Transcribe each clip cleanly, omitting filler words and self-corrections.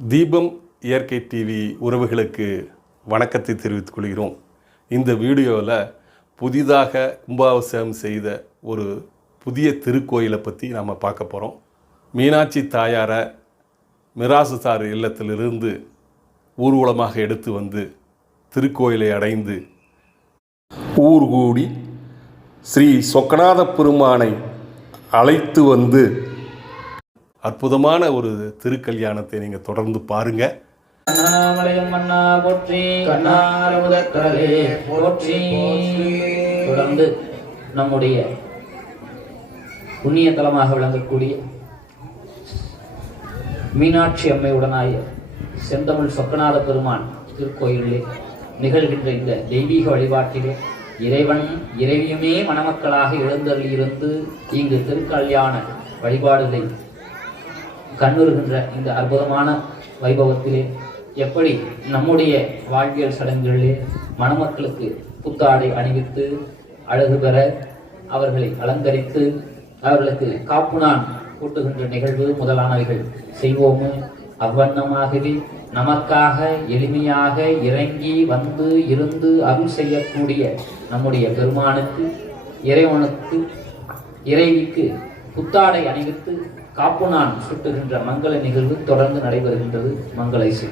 தீபம் இயற்கை டிவி உறவுகளுக்கு வணக்கத்தை தெரிவித்துக் கொள்கிறோம். இந்த வீடியோவில் புதிதாக கும்பாபிஷேகம் செய்த ஒரு புதிய திருக்கோயிலை பற்றி நாம் பார்க்க போகிறோம். மீனாட்சி தாயாரை மிராசுதார் இல்லத்திலிருந்து ஊர்வலமாக எடுத்து வந்து திருக்கோயிலை அடைந்து ஊர் கூடி ஸ்ரீ சொக்கநாத பெருமானை அழைத்து வந்து அற்புதமான ஒரு திருக்கல்யாணத்தை நீங்கள் தொடர்ந்து பாருங்க. தொடர்ந்து நம்முடைய புண்ணிய தலமாக விளங்கக்கூடிய மீனாட்சி அம்மையுடனாய செந்தமிழ் சொக்கநாத பெருமான் திருக்கோயிலே நிகழ்கின்ற இந்த தெய்வீக வழிபாட்டிலே இறைவன் இறைவியுமே மணமக்களாக எழுந்தருளியிருந்து இங்கு திருக்கல்யாண வழிபாடுகளை கண்ணுறுகின்ற இந்த அற்புதமான வைபவத்திலே எப்படி நம்முடைய வாழ்வியல் சடங்குகளிலே மணமக்களுக்கு புத்தாடை அணிவித்து அழகு பெற அவர்களை அலங்கரித்து அவர்களுக்கு காப்புனான் கூட்டுகின்ற நிகழ்வு முதலானவைகள் செய்வோமோ அவ்வண்ணமாகவே நமக்காக எளிமையாக இறங்கி வந்து இருந்து அருள் செய்யக்கூடிய நம்முடைய பெருமானுக்கு இறைவனுக்கு இறைவிக்கு புத்தாடை அணிவித்து காப்புனான் சுட்டுகின்ற மங்கள நிகழ்வு தொடர்ந்து நடைபெறுகின்றது. மங்கள இசை.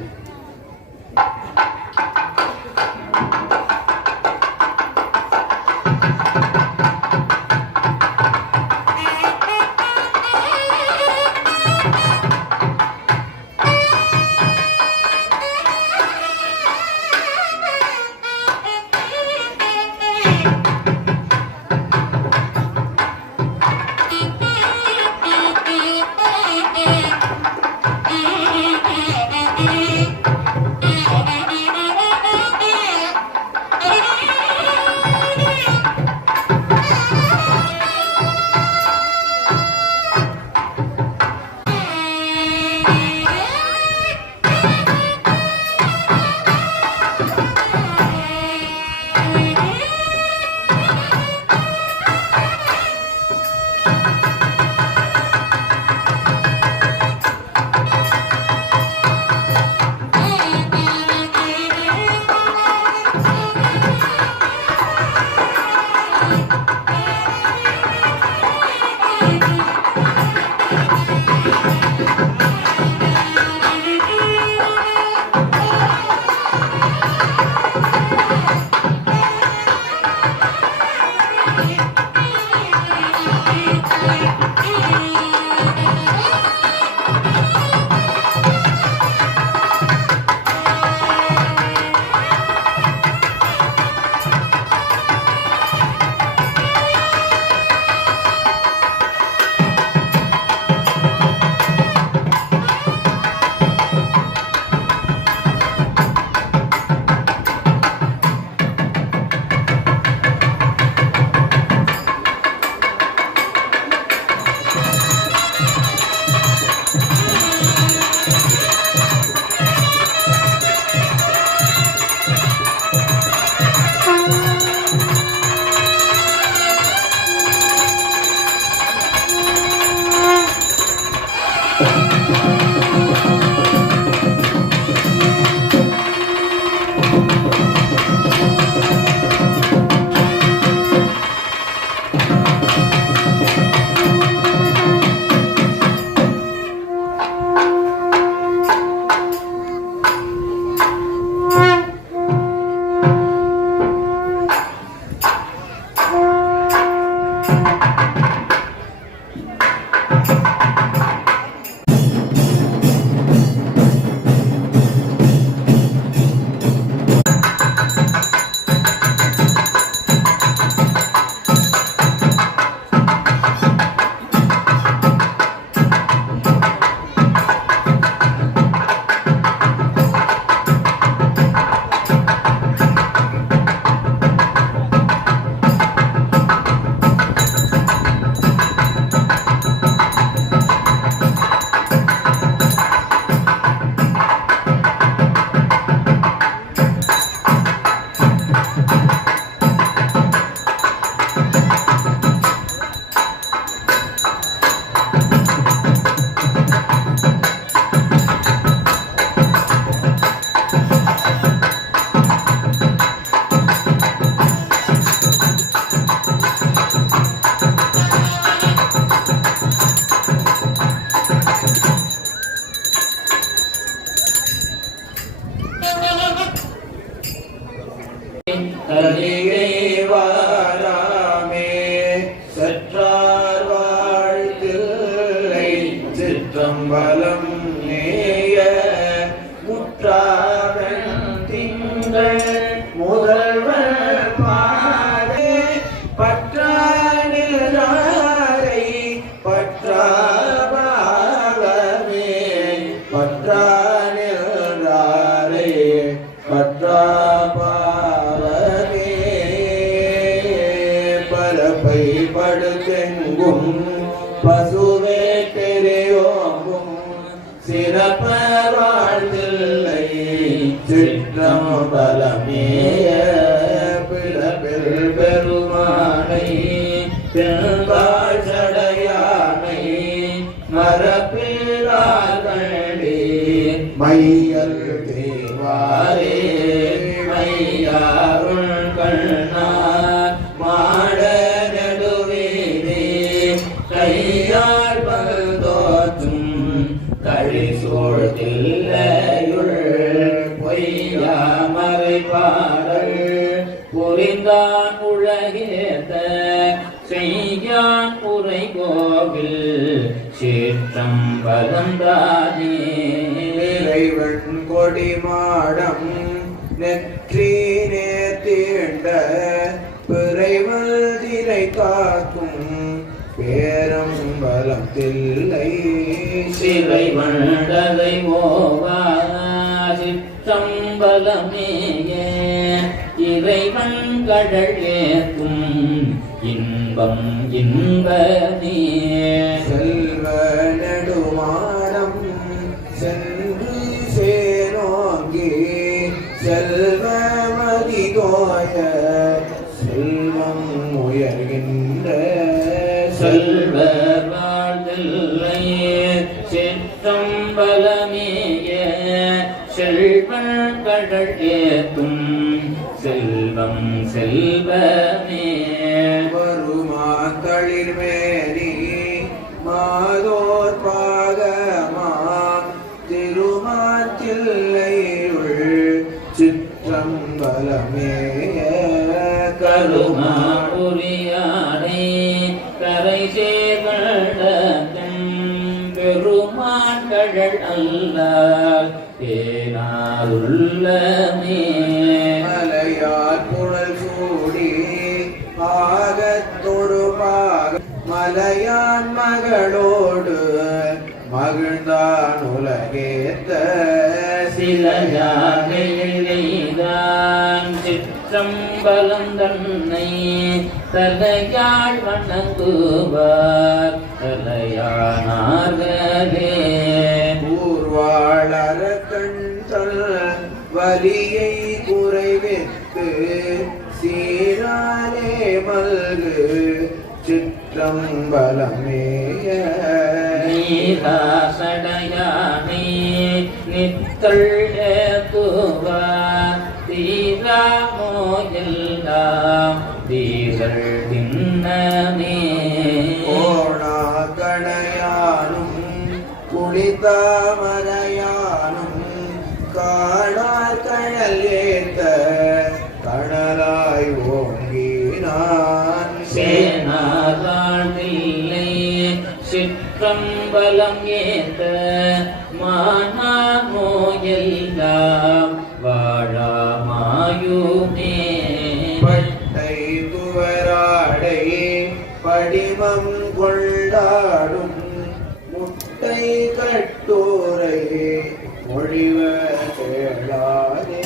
மேய முற்றாவன் திங்கள் முதல்வர் பாதே பற்றானில் நாரை பற்றாபாவமே பற்றானில் நாரை பற்றாபாவமே பரப்பை படுத்தெங்கும் பசுவே பெரியோங்கும் சிறப்பர் வாழ்ந்தில்லை சிற்றம்பலமேய பிறப்பில் பெருமானை பெருங்கால் சடையானை மரப்பிலார்களே மையல் தேவாரே மையாருள் கண்ணார் மாட நடுவேரே கையால் பல்தோற்றும் கழிசோழ் தில்லையுள் பொய்யாமரை பாடல் புரிந்தான் உலகேத்த செய்யான் உரை கோவில் சீற்றம்பலந்தானே இறைவன் கொடிமாடம் நெற்றி நேர்த்தீண்ட பிறைவல் திரை காக்கும் பேரம் பலம் தில்லை சிறை வண்டதை ஓவா சிற்றம்பலமேய இறைவன் கடல் ஏத்தும் இன்பம் இன்பனே செல்வ நெடுமாடம் சென்று சேனோங்கி செல்வ மதிதோய செல்வம் உயர்கின்ற செல்வர் வாழ்தல்லை சிற்றம்பலமேய செல்வன் கடல் ஏத்தும் செல்வம் செல்வமே வருமா களிர் மேனி மாதோர் பாகமாம் திருமாச்சில்லையுள் சிற்றம்பலமேய கருமாபுரியானை கரை சேர்வழக்கம் பெருமான் கடல் அல்லால் ஏனாருள்ளமே மலையார் புழல் சூடி ஆகத்தொடு பாக மலையான் மகளோடு மகிழ்ந்தான் உலகேத்த சிலையாகையில்தான் சிற்றம்பலம் தன்னை தலையாள் வணங்குவார் தலையானார்களே ஊர்வாளர கண்கள் வலியை குறைவித்து சீரானே மல்கு சிற்றம்பலமேய நீராசடையானை நித்தள் ஏத்துவார் தீராமோ எல்லாம் தீர்கள் தின்னமே கோணா கணையானும் குளித்தாமரையானும் காணார் கழல் ஏத்த கடலாய் ஓங்கினான் சேனாதாழ்நில்லை சிற்றம்பலம் ஏத்த மானாமோ எல்லாம் வாழாமாயுமே பட்டை துவராடை படிமம் கொண்டாடும் முட்டை கட்டோரை மொழிவ கேளாதே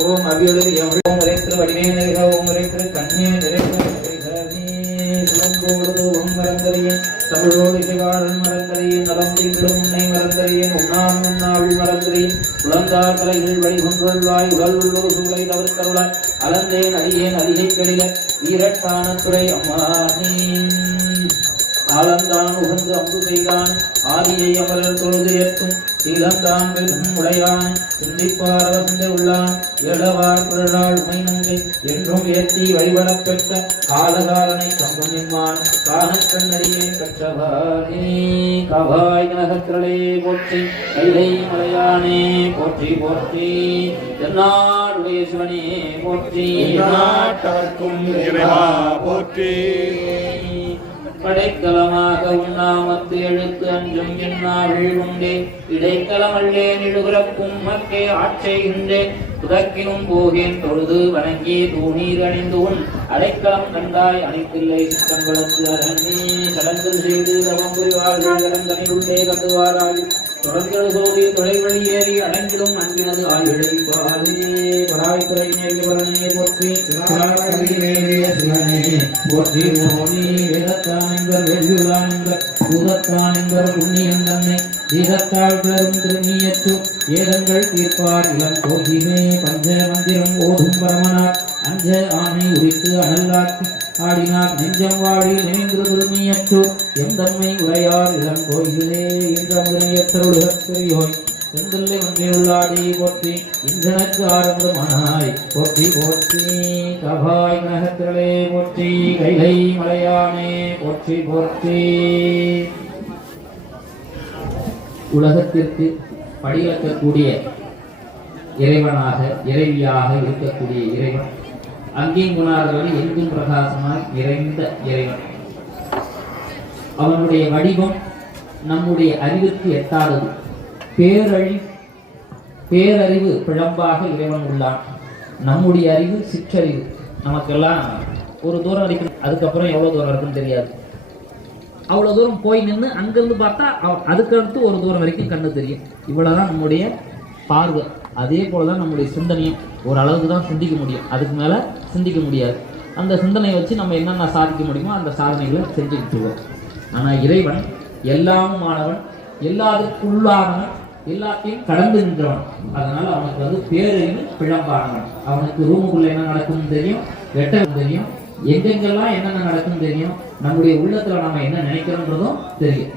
ஓம் அபியுள்ளது ஓம் உரைத்திரு வடிவே நெறிக ஓம் உரைத்திரு கண்ணே நிறைக சுழம்போடு ஓம் மறந்தறியேன் தமிழோடு இசைவாழன் மறந்தறியேன் நலந்திகளும் உன்னை மறந்தறியேன் உண்ணாம் உண்ணாவில் மறந்தறியேன் உழந்தார் தலைகள் வழிகொன்றல் வாய் உடல் உள்ளொரு சூளை தவிர்த்தருளாய் அலந்தேன் அடியேன் அதிகை கெளில வீரட்டான துறை அம்மா ஆலந்தான் உகந்து அம்பு செய்தான் ஆதியை அமரர் தொழுது ஏற்கும் சீலந்தான் வெல்லும் உடையான் சிந்திப்பார் வசந்த உள்ளான் எழவார் குழலாள் மைனங்கை என்றும் ஏற்றி வழிபடப் பெற்ற காலகாலனை கம்பனின்மான் காணக்கண்ணடியே பெற்றவானே கவாய் நகத்திரளே போற்றி கைலை மலையானே போற்றி போற்றி எந்நாடுடைய சிவனே போற்றி நாட்டார்க்கும் இறைவா போற்றி. படைக்கலமாக உண்ணாமத்து எழுத்து அஞ்சும் எண்ணாவில் உண்டே இடைக்கலமல்லே நிழுகிறப்பும் மக்கே ஆட்செய்கின்றேன் துதக்கினும் போகேன் தொழுது வணங்கி தூணீர் அணிந்து உன் அடைக்கலம் கண்டாய் அனைத்தில்லை சிற்றம்பலத்து அரண்ணி சடங்கள் செய்து தவம் புரிவார்கள் கடந்தனில் உள்ளே கண்டுவாராய் தொடர்ந்தது சோதி தொலைவழி ஏறி அடைந்திடும் அன்பினது ஆயுளை பாலே பராய்த்துறை நேர்வரனே போற்றி சிவனே போற்றி ஓனி வேதத்தான் என்பர் வேள்வியுளான் என்பர் பூதத்தான் என்பர் புண்ணியம் தன்னை தீரத்தால் பெறும் திருநீயத்து ஏதங்கள் தீர்ப்பார் இளம் கோகிமே பஞ்ச மந்திரம் ஓதும் பரமனார் அஞ்ச ஆணை உரித்து அனல்லாக்கி ஆடினார் நெஞ்சம் வாழி நினைந்து திருநீயத்து எந்தம்மை உரையார் இளம் கோயிலே என்ற முதலையத்தருளுகத்தெரியோய் செந்தல்லை மண்ணிலுள்ளாடி போற்றி இன்றனக்கு ஆரம்பமானாய் போற்றி போற்றி கபாய் நகத்திரளே போற்றி கைலை மலையானே போற்றி போற்றி. உலகத்திற்கு படியிறக்கக்கூடிய இறைவனாக இறைவியாக இருக்கக்கூடிய இறைவன் அங்கேயும் குணார்கள் எங்கும் பிரகாசமாய் நிறைந்த இறைவன். அவனுடைய வடிவம் நம்முடைய அறிவிற்கு எட்டாதது. பேரறிவு பிழம்பாக இறைவன் உள்ளான். நம்முடைய அறிவு சிற்றறிவு. நமக்கெல்லாம் ஒரு தூரம் வரைக்கும், அதுக்கப்புறம் எவ்வளோ தூரம் இருக்குன்னு தெரியாது. அவ்வளோ தூரம் போய் நின்று அங்கேருந்து பார்த்தா அதுக்கடுத்து ஒரு தூரம் வரைக்கும் கண்ணு தெரியும். இவ்வளோதான் நம்முடைய பார்வை. அதே போல் தான் நம்முடைய சிந்தனையும் ஒரு அளவுக்கு தான் சிந்திக்க முடியும், அதுக்கு மேலே சிந்திக்க முடியாது. அந்த சிந்தனையை வச்சு நம்ம என்னென்ன சாதிக்க முடியுமோ அந்த சாதனைகளை செஞ்சுக்கிட்டு இருக்கோம். ஆனால் இறைவன் எல்லாமுமானவன், எல்லாத்துக்குள்ளானவன், எல்லாத்தையும் கடந்து நின்றவன். அதனால அவனுக்கு பேரறிவு பிழம்பானவன். அவனுக்கு ரூமுக்குள்ள என்ன நடக்கும்னு தெரியும், வெட்டம் தெரியும், எங்கெங்கெல்லாம் என்னென்ன நடக்கும்னு தெரியும், நம்முடைய உள்ளத்துல நம்ம என்ன நினைக்கிறோன்றதும் தெரியும்.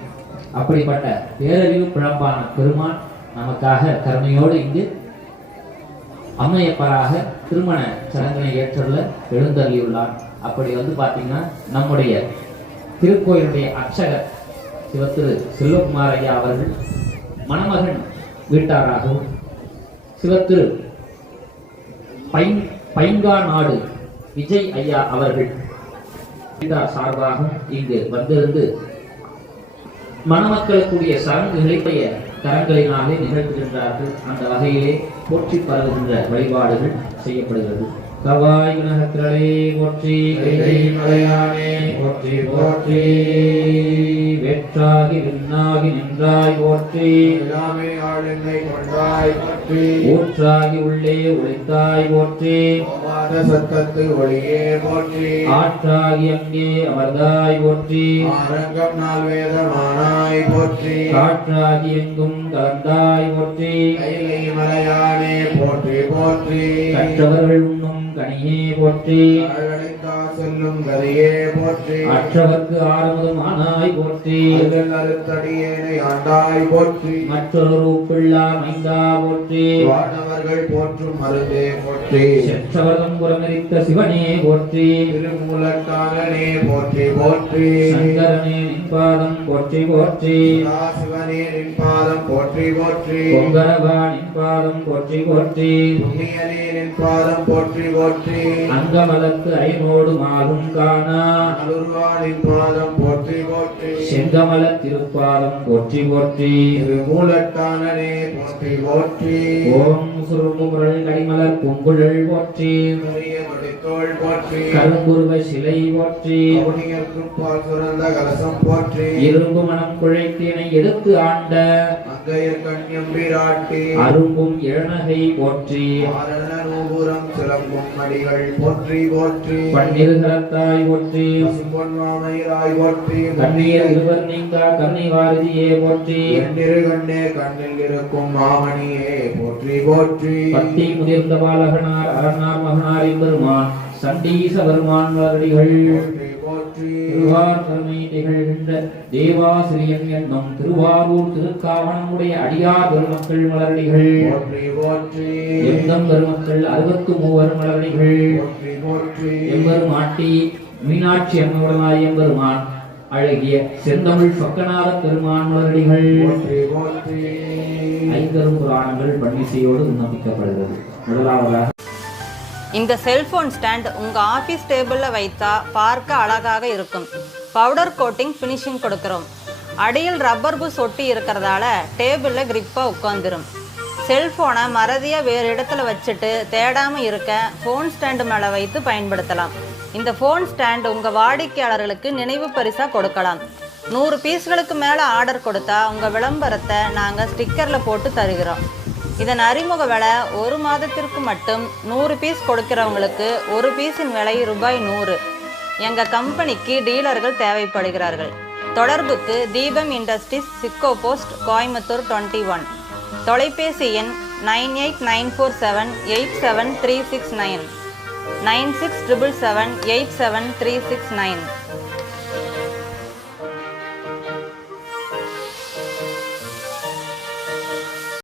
அப்படிப்பட்ட பேரறிவு பிழம்பான பெருமான் நமக்காக கருணையோடு இங்கு அம்மையப்பராக திருமண சடங்கினை ஏற்றல்ல எழுந்தருளியுள்ளார். அப்படி பார்த்தீங்கன்னா நம்முடைய திருக்கோயிலுடைய அர்ச்சகர் சிவத்திரு செல்வகுமார் ஐயா அவர்கள் மணமகன் வீட்டாராகவும், சிவத்திரு பைங்கா நாடு விஜய் ஐயா அவர்கள் வீட்டார் சார்பாகவும் இங்கு வந்திருந்து மணமக்களுக்குரிய சடங்குகளுடைய கரங்களினாலே நிகழ்த்துகின்றார்கள். அந்த வகையிலே போற்றி பரவுகின்ற வழிபாடுகள் செய்யப்படுகிறது. கவாய் வினகத்திரளே போற்றி, மலையானே போற்றி போற்றி, வேற்றாகி விண்ணாகி நின்றாய் போற்றி, கொண்டாய் போற்றி, ஊற்றாகி உள்ளே உழைத்தாய் போற்றி, சத்தத்து ஒளியே போற்றி, ஆற்றாகி அங்கே அமர்ந்தாய் போற்றி, அரங்கம் நாள் வேதமானாய் போற்றி, காற்றாகி எங்கும் கலந்தாய் போற்றி, கைலை மலையானே போற்றி போற்றி, கற்றவர்கள் உண்ணும் கனியே போற்றி அழைத்தார் செல்லும் கரியே போற்றி அற்றவர்க்கு ஆறுமுதம் ஆனாய் போற்றி அறுத்தடியேனை ஆண்டாய் போற்றி மற்றொரு பிள்ளா மைந்தா போற்றி வானவர்கள் போற்றும் மருந்தே போற்றி செற்றவர்தம் புறமெரித்த சிவனே போற்றி திருமூலக்காரனே போற்றி போற்றி சங்கரனே நின்பாதம் போற்றி போற்றி சிவனே நின் பாதம் போற்றி போற்றி பொங்கரவா நின்பாதம் போற்றி போற்றி புண்ணியனே நின் பாதம் போற்றி போற்றி அங்கமலத்து ஐநோடு மாலும் காணா அருள்வானின் பாதம் போற்றி போற்றி செங்கமல திருப்பாதம் போற்றி போற்றி திருமூலக்காரனே போற்றி போற்றி ஓம் சுருமுரல் கடிமலர் பூங்குழல் போற்றி பெரிய மடித்தோள் போற்றி கருங்குருவ சிலை போற்றி கவுனியர்க்கும் பால் சுரந்த கலசம் போற்றி இரும்பு மனம் குழைத்தினை எடுத்து ஆண்ட அங்கையர் கண்யம் விராட்டி அரும்பும் இழநகை போற்றி ஆரண நூபுரம் சிலம்பும் மடிகள் போற்றி போற்றி பன்னிருகரத்தாய் போற்றி பொன்மாமைராய் போற்றி கண்ணீர் இருவர் நீங்கா கண்ணை வாரதியே போற்றி எண்ணிரு கண்ணே கண்ணில் இருக்கும் மாமணியே போற்றி போற்றி பத்தி முதிர்ந்த பாலகனார் அரணார் மகனார் எம்பெருமான் சண்டீச பெருமான் வாரடிகள் போற்றி போற்றி திருவார் பெருமை திகழ்கின்ற தேவாசிரியன் என்னும் திருவாரூர் திருக்காவணமுடைய அடியார் பெருமக்கள் மலரடிகள் போற்றி போற்றி எந்தம் பெருமக்கள் 63 மலரடிகள் போற்றி போற்றி எம்பெருமாட்டி மீனாட்சி அம்மனுடனாய் எம்பெருமான் அழகிய செந்தமிழ் சொக்கநாத பெருமான் மலரடிகள் போற்றி போற்றி ஐந்தரும் புராணங்கள் பன்னிசையோடு விண்ணப்பிக்கப்படுகிறது. முதலாவதாக இந்த செல்போன் ஸ்டாண்ட் உங்கள் ஆஃபீஸ் டேபிளில் வைத்தா பார்க்க அழகாக இருக்கும். பவுடர் கோட்டிங் ஃபினிஷிங் கொடுக்குறோம். அடியில் ரப்பர் புஷ் ஒட்டி இருக்கிறதால டேபிளில் கிரிப்பாக உட்காந்துரும். செல்ஃபோனை மறதியாக வேறு இடத்துல வச்சுட்டு தேடாமல் இருக்க ஃபோன் ஸ்டாண்டு மேலே வைத்து பயன்படுத்தலாம். இந்த ஃபோன் ஸ்டாண்ட் உங்கள் வாடிக்கையாளர்களுக்கு நினைவு பரிசாக கொடுக்கலாம். 100 பீஸ்களுக்கு மேலே ஆர்டர் கொடுத்தா உங்கள் விளம்பரத்தை நாங்கள் ஸ்டிக்கரில் போட்டு தருகிறோம். இதன் அறிமுக விலை 1 மாதத்திற்கு மட்டும். 100 பீஸ் கொடுக்கிறவங்களுக்கு ஒரு பீஸின் விலை ரூபாய் 100. எங்கள் கம்பெனிக்கு டீலர்கள் தேவைப்படுகிறார்கள். தொடர்புக்கு தீபம் இண்டஸ்ட்ரீஸ், சிக்கோ போஸ்ட், கோயம்புத்தூர் 21. தொலைபேசி எண் 9894787369 9677787369.